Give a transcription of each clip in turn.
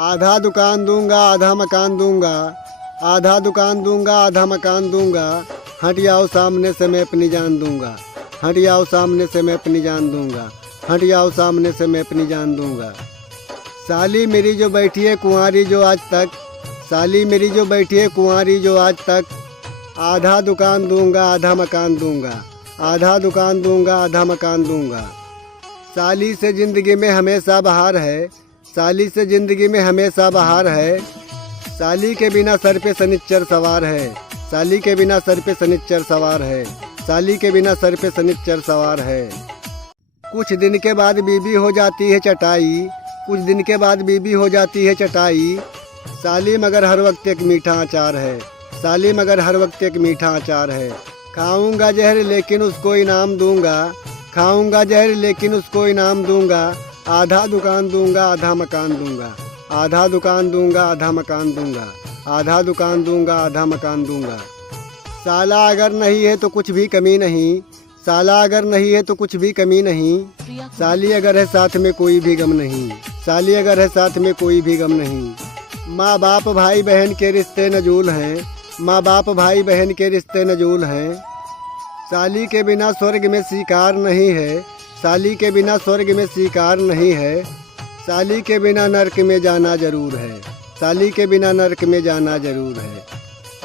आधा दुकान दूंगा आधा मकान दूंगा, आधा दुकान दूंगा आधा मकान दूंगा, हट जाओ सामने से मैं अपनी जान दूंगा, हट जाओ सामने से मैं अपनी जान दूंगा, हट जाओ सामने से मैं अपनी जान दूंगा। साली मेरी जो बैठी है कुंवारी जो आज तक, साली मेरी जो बैठी है कुंवारी जो आज तक, आधा दुकान दूंगा आधा मकान दूंगा, आधा दुकान दूंगा आधा मकान दूंगा। साली से ज़िंदगी में हमेशा बहार है, साली से ज़िंदगी में हमेशा बहार है, साली के बिना सर पे शनिच्चर सवार है, साली के बिना सर पे शनिच्चर सवार है, साली के बिना सर पे शनिच्चर सवार है। कुछ दिन के बाद बीबी हो जाती है चटाई, कुछ दिन के बाद बीबी हो जाती है चटाई, साली मगर हर वक्त एक मीठा अचार है, साली मगर हर वक्त एक मीठा अचार है। खाऊंगा जहर लेकिन उसको इनाम दूंगा, खाऊंगा जहर लेकिन उसको इनाम दूंगा, आधा दुकान दूंगा आधा मकान दूंगा, आधा दुकान दूंगा आधा मकान दूंगा, आधा दुकान दूंगा आधा मकान दूंगा। साला अगर नहीं है तो कुछ भी कमी नहीं, साला अगर नहीं है तो कुछ भी कमी नहीं, साली अगर है साथ में कोई भी गम नहीं, साली अगर है साथ में कोई भी गम नहीं। माँ बाप भाई बहन के रिश्ते नजूल हैं, माँ बाप भाई बहन के रिश्ते नजूल हैं, साली के बिना स्वर्ग में स्वीकार नहीं है, साली के बिना स्वर्ग में स्वीकार नहीं है, साली के बिना नरक में जाना जरूर है, साली के बिना नरक में जाना जरूर है।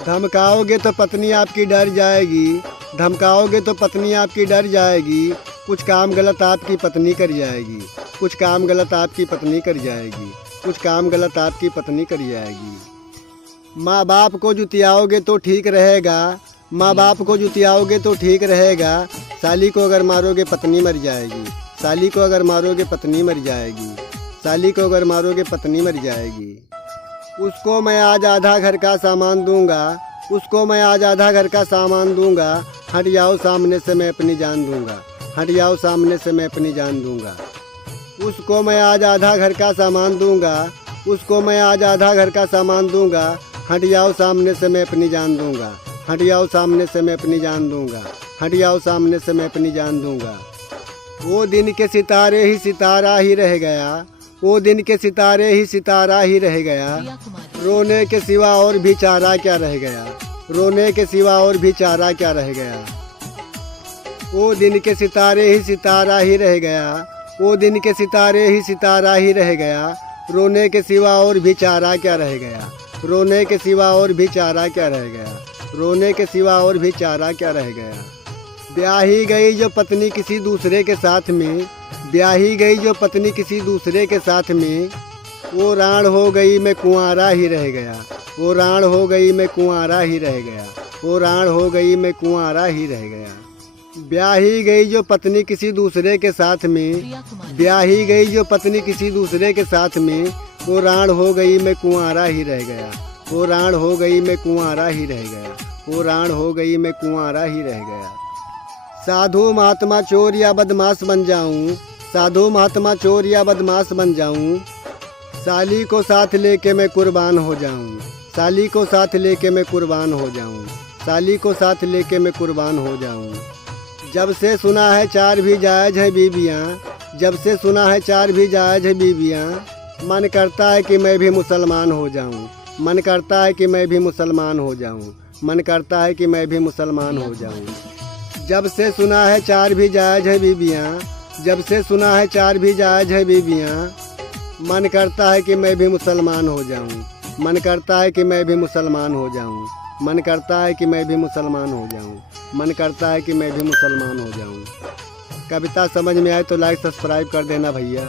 धमकाओगे तो पत्नी आपकी डर जाएगी, धमकाओगे तो पत्नी आपकी डर जाएगी, कुछ काम गलत आपकी पत्नी कर जाएगी, कुछ काम गलत आपकी पत्नी कर जाएगी, कुछ काम गलत आपकी पत्नी कर जाएगी। माँ बाप को जुतियाओगे तो ठीक रहेगा, माँ बाप को जुतियाओगे तो ठीक रहेगा, साली को अगर मारोगे पत्नी मर जाएगी, साली को अगर मारोगे पत्नी मर जाएगी, साली को अगर मारोगे पत्नी मर जाएगी। उसको मैं आज आधा घर का सामान दूंगा, उसको मैं आज आधा घर का सामान दूंगा, हट जाओ सामने से मैं अपनी जान दूंगा, हट जाओ सामने से मैं अपनी जान दूंगा। उसको मैं आज आधा घर का सामान दूंगा, उसको मैं आज आधा घर का सामान दूंगा, हट जाओ सामने से मैं अपनी जान दूंगा, हट जाओ सामने से मैं अपनी जान दूंगा, हट जाओ सामने से मैं अपनी जान दूंगा। वो दिन के सितारे ही सितारा ही रह गया, वो दिन के सितारे ही सितारा ही रह गया, रोने के सिवा और भी चारा क्या रह गया, रोने के सिवा और भी चारा क्या रह गया। वो दिन के सितारे ही सितारा ही रह गया, वो दिन के सितारे ही सितारा ही रह गया, रोने के सिवा और भी चारा क्या रह गया, रोने के सिवा और भी चारा क्या रह गया, रोने के सिवा और भी चारा क्या रह गया। ब्याही गई जो पत्नी किसी दूसरे के साथ में, ब्याही गई जो पत्नी किसी दूसरे के साथ में, वो राण हो गई मैं कुंवारा ही रह गया, वो राण हो गई मैं कुंवारा ही रह गया, वो राण हो गई मैं कुंवारा ही रह गया। ब्याही गई जो पत्नी किसी दूसरे के साथ में, ब्याही गई जो पत्नी किसी दूसरे के साथ में, वो राण हो गई मैं कुंवारा ही रह गया, वो राण हो गई मैं कुंवारा ही रह गया, वो राण हो गई मैं कुंवारा ही रह गया। साधु महात्मा चोर या बदमाश बन जाऊं, साधु महात्मा चोर या बदमाश बन जाऊं, साली को साथ लेके मैं कुर्बान हो जाऊं, साली को साथ लेके मैं कुर्बान हो जाऊं, साली को साथ लेके मैं कुर्बान हो जाऊं। जब से सुना है चार भी जायज़ है बीबियाँ, जब से सुना है चार भी जायज़ है बीबियाँ, मन करता है कि मैं भी मुसलमान हो जाऊं, मन करता है कि मैं भी मुसलमान हो जाऊं, मन करता है कि मैं भी मुसलमान हो जाऊं। जब से सुना है चार भी जायज़ है बीबियाँ, जब से सुना है चार भी जायज़ है बीबियाँ, मन करता है कि मैं भी मुसलमान हो जाऊं, मन करता है कि मैं भी मुसलमान हो जाऊं, मन करता है कि मैं भी मुसलमान हो जाऊं, मन करता है कि मैं भी मुसलमान हो जाऊं। कविता समझ में आए तो लाइक सब्सक्राइब कर देना भैया।